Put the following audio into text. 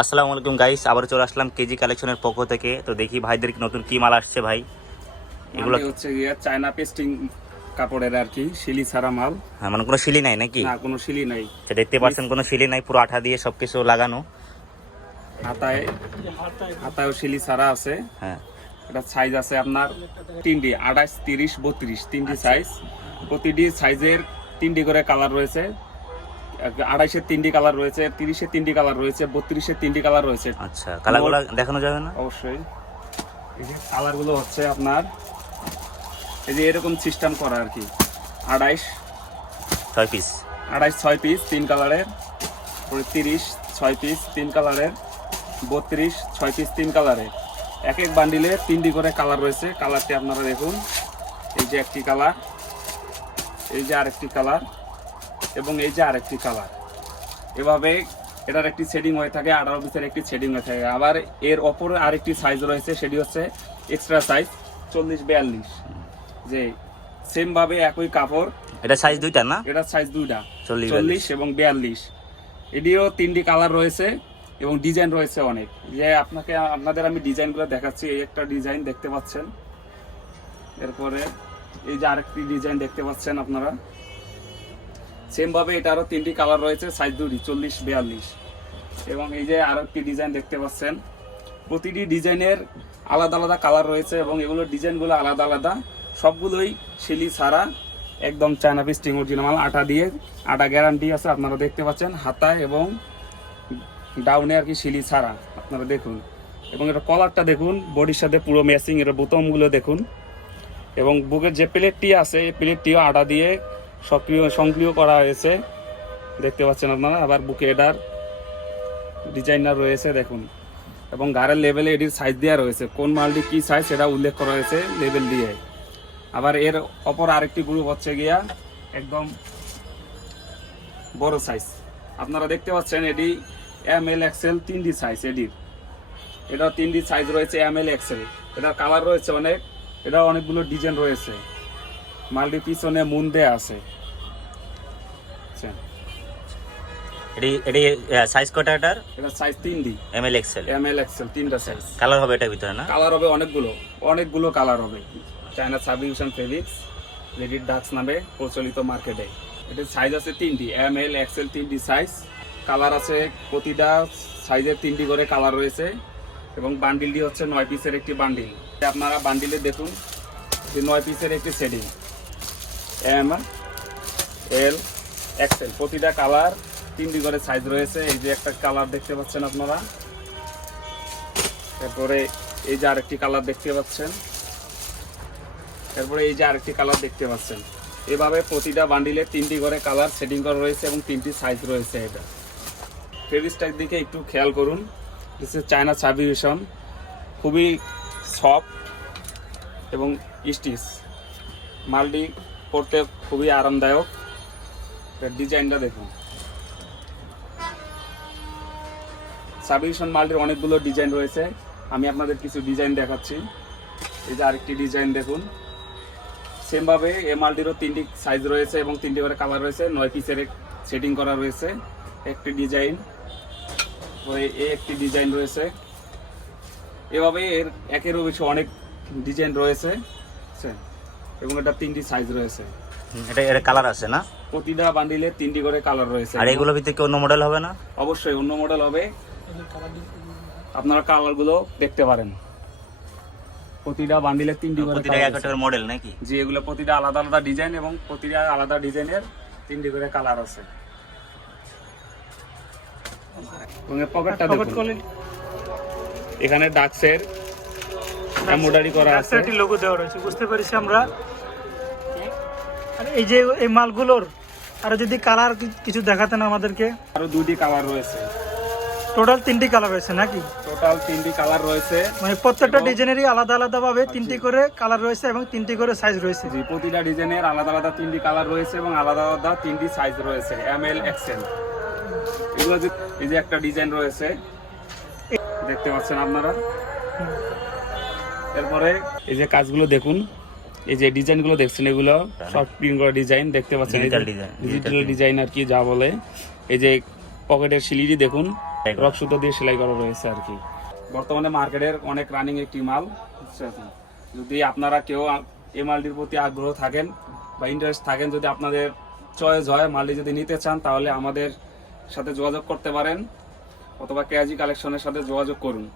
আসসালামু আলাইকুম গাইস আবার চলে আসলাম কেজি কালেকশনের পক্ষ থেকে। তো দেখি ভাইদের নতুন কি মাল আসছে ভাই। এগুলো হচ্ছে গিয়ে চায়না পেস্টিং কাপড়ের আর কি শিলি ছাড়া মাল। হ্যাঁ, মানে কোনো শিলি নাই নাকি? না কোনো শিলি নাই। দেখতে পাচ্ছেন কোনো শিলি নাই পুরো আঠা দিয়ে সবকিছু লাগানো। হাতায় হাতায়ও শিলি ছাড়া আছে। হ্যাঁ। এটা সাইজ আছে আপনার তিনটি আঠাশ তিরিশ বত্রিশ তিনটি সাইজ প্রতিটি সাইজের তিনটি করে কালার রয়েছে। আড়াইশের তিনটি কালার রয়েছে তিরিশের তিনটি কালার রয়েছে বত্রিশের তিনটি কালার রয়েছে। আচ্ছা কালারগুলো দেখানো যাবে না? অবশ্যই। এই যে কালারগুলো হচ্ছে আপনার এই যে এরকম সিস্টেম করা আর কি। আড়াইশ ছয় পিস আড়াইশ ছয় পিস তিন কালারের তিরিশ ছয় পিস তিন কালারের বত্রিশ ছয় পিস তিন কালারের এক এক বান্ডিলে তিনটি করে কালার রয়েছে। কালারটি আপনারা দেখুন। এই যে একটি কালার এই যে আরেকটি কালার এবং এই যে আরেকটি কালার এভাবে এটার একটি শেডিং হয়ে থাকে আঠারো পিসের একটি শেডিং হয়ে থাকে। আবার এর অপর আরেকটি সাইজ রয়েছে সেটি হচ্ছে এক্সট্রা সাইজ চল্লিশ বিয়াল্লিশ। যে সেম ভাবে একই কাপড়। এটা সাইজ দুইটা না? এটার সাইজ দুইটা। চল্লিশ এবং বিয়াল্লিশ। এটিও তিনটি কালার রয়েছে এবং ডিজাইন রয়েছে অনেক। যে আপনাকে আপনাদের আমি ডিজাইনগুলো দেখাচ্ছি এই একটা ডিজাইন দেখতে পাচ্ছেন। এরপরে এই যে আরেকটি ডিজাইন দেখতে পাচ্ছেন আপনারা। সেম ভাবে এটারও তিনটি কালার রয়েছে সাইজ দুটি, চল্লিশ, বিয়াল্লিশ। এবং এই যে আরও একটি ডিজাইন দেখতে পাচ্ছেন, প্রতিটি ডিজাইনের আলাদা আলাদা কালার রয়েছে এবং এগুলোর ডিজাইনগুলো আলাদা আলাদা। সবগুলোই শিলি ছাড়া একদম চায়না পিস্টিং অরিজিনাল আটা দিয়ে, আটা গ্যারান্টি আছে, আপনারা দেখতে পাচ্ছেন, হাতায় এবং ডাউনে আর কি শিলি ছাড়া, আপনারা দেখুন। এবং এটা কলারটা দেখুন বডির সাথে পুরো ম্যাচিং এর বোতামগুলো দেখুন। এবং বুকের যে প্লেটটি আছে, এই প্লেটটিও আটা দিয়ে সক্রিয়, সংক্রিয় করা হয়েছে। দেখতে পাচ্ছেন আপনারা, আবার বুকে এটার ডিজাইনার রয়েছে, দেখুন। এবং গাড়ের লেভেলে এটির সাইজ দেওয়া রয়েছে। কোন মালটি কি সাইজ সেটা উল্লেখ করা হয়েছে লেভেল দিয়ে। আবার এর অপর আরেকটি গ্রুপ হচ্ছে গিয়া একদম বড় সাইজ আপনারা দেখতে পাচ্ছেন এটি এম এল এক্সেল তিনটি সাইজ এটির। এটা তিনটি সাইজ রয়েছে এম এল এক্সেল এটার কালার রয়েছে অনেক। এটা অনেকগুলো ডিজাইন রয়েছে। মালটি পিছনে মুন দেয়া আছে। আচ্ছা, এটি এটি সাইজ এটার? এটা সাইজ তিনটি। এম এল এক্সেল তিনটা সাইজ কালার হবে এটার ভিতরে না? কালার হবে অনেকগুলো অনেকগুলো কালার হবে। চায়না ফেব্রিক্স ডাক্স নামে প্রচলিত মার্কেটে এটার সাইজ আছে তিনটি এম এল এক্সেল তিনটি সাইজ কালার আছে প্রতিটা সাইজের তিনটি করে কালার রয়েছে। এবং বান্ডিলটি হচ্ছে নয় পিসের একটি বান্ডিল আপনারা বান্ডিলে দেখুন যে নয় পিসের একটি সেটিং এম এল এক্সেল প্রতিটা কালার তিনটি করে সাইজ রয়েছে। এই যে একটা কালার দেখতে পাচ্ছেন আপনারা। তারপরে এই যে আরেকটি কালার দেখতে পাচ্ছেন। তারপরে এই যে আরেকটি কালার দেখতে পাচ্ছেন। এভাবে প্রতিটা বান্ডিলে তিনটি করে কালার সেটিং করা রয়েছে এবং তিনটি সাইজ রয়েছে এটা। ফেব্রিক্সটার দিকে একটু খেয়াল করুন। হচ্ছে চায়না সাবিউশন খুবই সফট এবং স্টিচ মালটি পরতে খুবই আরামদায়ক। ডিজাইনটা দেখুন। সাবিউশন মালটির অনেকগুলো ডিজাইন রয়েছে। আমি আপনাদের কিছু ডিজাইন দেখাচ্ছি। এই যে আরেকটি ডিজাইন দেখুন। সেমভাবে এ মালটিরও তিনটি সাইজ রয়েছে এবং তিনটি করে কালার রয়েছে। নয় পিসের সেটিং করা রয়েছে একটি ডিজাইন। এ একটি ডিজাইন রয়েছে। এভাবে এর একেরও বেশি অনেক ডিজাইন রয়েছে? এবং এটা তিনটি সাইজ রয়েছে। এটা এর কালার আছে না? প্রতিটা বান্ডিলে তিনটি করে কালার রয়েছে। আর এগুলোর ভিতরে কি অন্য মডেল হবে না? অবশ্যই অন্য মডেল হবে। আপনারা কালারগুলো দেখতে পারেন। প্রতিটা বান্ডিলে তিনটি করে প্রতিটা এক একটা মডেল নাকি? যে এগুলো প্রতিটা আলাদা আলাদা ডিজাইন এবং প্রতিটা আলাদা ডিজাইনের তিনটি করে কালার আছে। এবং পকেটটা দেখুন। এখানে ডাক্সের এমব্রয়ডারি করা আছে। একটি লোগো দেওয়া রয়েছে বুঝতে পেরেছি আমরা। আর এই যে এই মালগুলোর আর যদি কালার কিছু দেখাতেন আমাদেরকে। আরও দুটি কালার রয়েছে। টোটাল তিনটি কালার রয়েছে নাকি? টোটাল তিনটি কালার রয়েছে। মানে প্রত্যেকটা ডিজাইনেরই আলাদা আলাদা ভাবে তিনটি করে কালার রয়েছে এবং তিনটি করে সাইজ রয়েছে। জি প্রতিটা ডিজাইনের আলাদা আলাদা তিনটি কালার রয়েছে এবং আলাদা আলাদা তিনটি সাইজ রয়েছে এম এল এক্সেল এগুলো যে এই যে একটা ডিজাইন রয়েছে। দেখতে পাচ্ছেন আপনারা? এরপরে এই যে কাজগুলো দেখুন এই যে ডিজাইনগুলো দেখছেন এগুলো শর্ট প্রিন্ট করা ডিজাইন দেখতে পাচ্ছেন ডিজিটাল ডিজাইন আর কি যা বলে। এই যে পকেটের সিলিটি দেখুন রক সুতো দিয়ে সেলাই করা রয়েছে আর কি। বর্তমানে মার্কেটের অনেক রানিং একটি মাল? যদি আপনারা কেউ এই মালটির প্রতি আগ্রহ থাকেন বা ইন্টারেস্ট থাকেন যদি আপনাদের চয়েস হয় মালটি যদি নিতে চান তাহলে আমাদের সাথে যোগাযোগ করতে পারেন অথবা কেয়াজি কালেকশনের সাথে যোগাযোগ করুন।